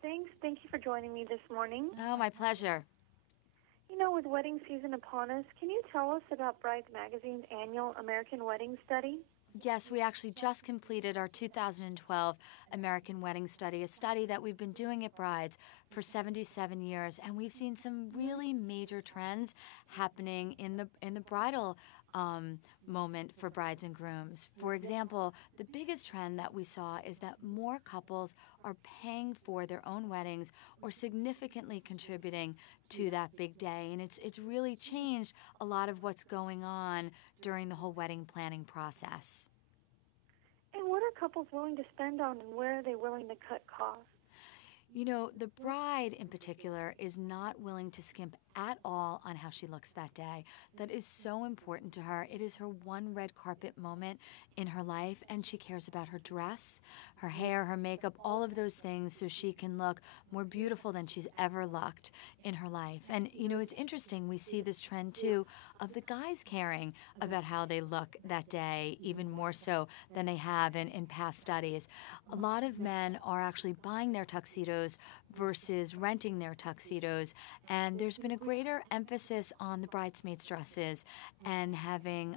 Thanks. Thank you for joining me this morning. Oh, my pleasure. With wedding season upon us, can you tell us about Brides Magazine's annual American Wedding Study? Yes, we actually just completed our 2012 American Wedding Study, a study that we've been doing at Brides for 77 years, and we've seen some really major trends happening in the bridal moment for brides and grooms. For example, the biggest trend that we saw is that more couples are paying for their own weddings or significantly contributing to that big day, and it's really changed a lot of what's going on during the whole wedding planning process. And what are couples willing to spend on, and where are they willing to cut costs? The bride in particular is not willing to skimp at all on how she looks that day. That is so important to her. It is her one red carpet moment in her life, and she cares about her dress, her hair, her makeup, all of those things so she can look more beautiful than she's ever looked in her life. And, it's interesting. We see this trend, too, of the guys caring about how they look that day, even more so than they have in past studies. A lot of men are actually buying their tuxedos versus renting their tuxedos, and there's been a greater emphasis on the bridesmaids' dresses and having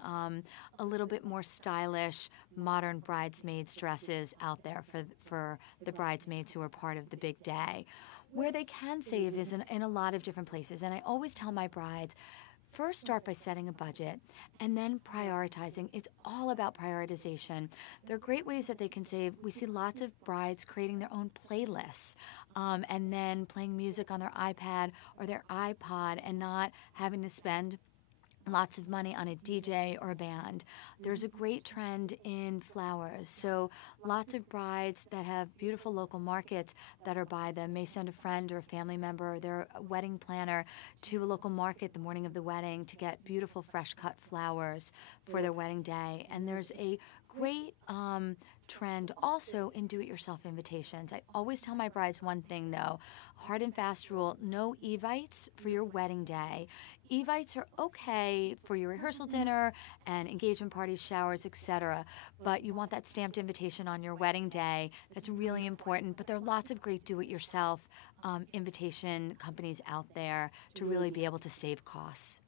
a little bit more stylish, modern bridesmaids' dresses out there for the bridesmaids who are part of the big day. Where they can save is in a lot of different places, and I always tell my brides, first, start by setting a budget and then prioritizing. It's all about prioritization. There are great ways that they can save. We see lots of brides creating their own playlists and then playing music on their iPad or their iPod and not having to spend lots of money on a DJ or a band. There's a great trend in flowers. So lots of brides that have beautiful local markets that are by them may send a friend or a family member or their wedding planner to a local market the morning of the wedding to get beautiful fresh cut flowers for their wedding day. And there's a great trend also in do-it-yourself invitations. I always tell my brides one thing, though, hard and fast rule, no evites for your wedding day. Evites are okay for your rehearsal dinner and engagement parties, showers, etc., but you want that stamped invitation on your wedding day. That's really important, but there are lots of great do-it-yourself invitation companies out there to really be able to save costs.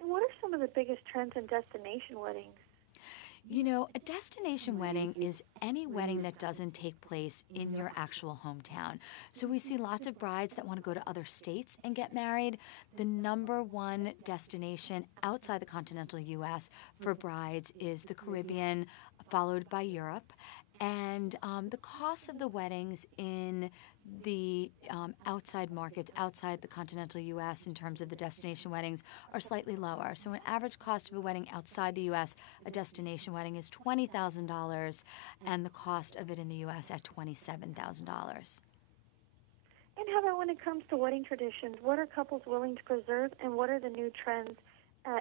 And what are some of the biggest trends in destination weddings? A destination wedding is any wedding that doesn't take place in your actual hometown. So we see lots of brides that want to go to other states and get married. The number one destination outside the continental U.S. for brides is the Caribbean, followed by Europe. And the costs of the weddings in the outside markets, outside the continental U.S. in terms of the destination weddings are slightly lower. So an average cost of a wedding outside the U.S., a destination wedding, is $20,000, and the cost of it in the U.S. at $27,000. And how about when it comes to wedding traditions? What are couples willing to preserve, and what are the new trends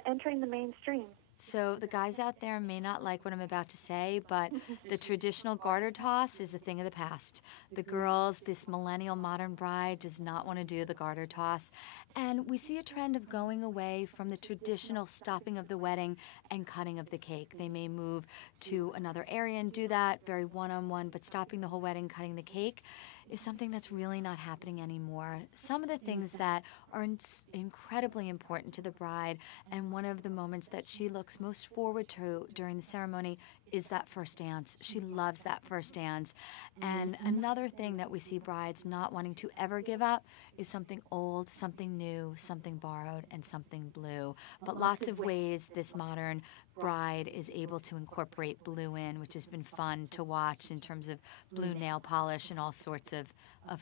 entering the mainstream? So the guys out there may not like what I'm about to say, but the traditional garter toss is a thing of the past. The girls, this millennial modern bride, does not want to do the garter toss. And we see a trend of going away from the traditional stopping of the wedding and cutting of the cake. They may move to another area and do that very one-on-one, but stopping the whole wedding, cutting the cake is something that's really not happening anymore. Some of the things that are incredibly important to the bride, and one of the moments that she looks most forward to during the ceremony, is that first dance. She loves that first dance. And another thing that we see brides not wanting to ever give up is something old, something new, something borrowed, and something blue. But lots of ways this modern bride is able to incorporate blue in, which has been fun to watch in terms of blue nail polish and all sorts of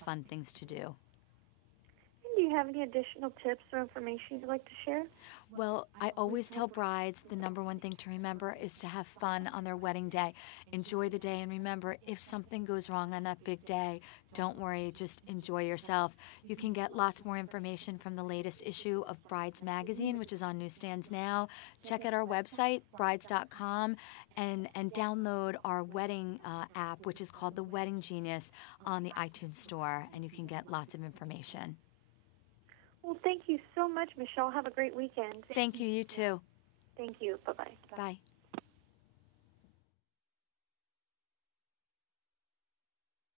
fun things to do. Do you have any additional tips or information you'd like to share? Well, I always tell brides the number one thing to remember is to have fun on their wedding day. Enjoy the day, and remember, if something goes wrong on that big day, don't worry, just enjoy yourself. You can get lots more information from the latest issue of Brides Magazine, which is on newsstands now. Check out our website, brides.com, and download our wedding app, which is called The Wedding Genius, on the iTunes Store, and you can get lots of information. Well, thank you so much, Michelle. Have a great weekend. Thank you. You too. Thank you. Bye-bye. Bye.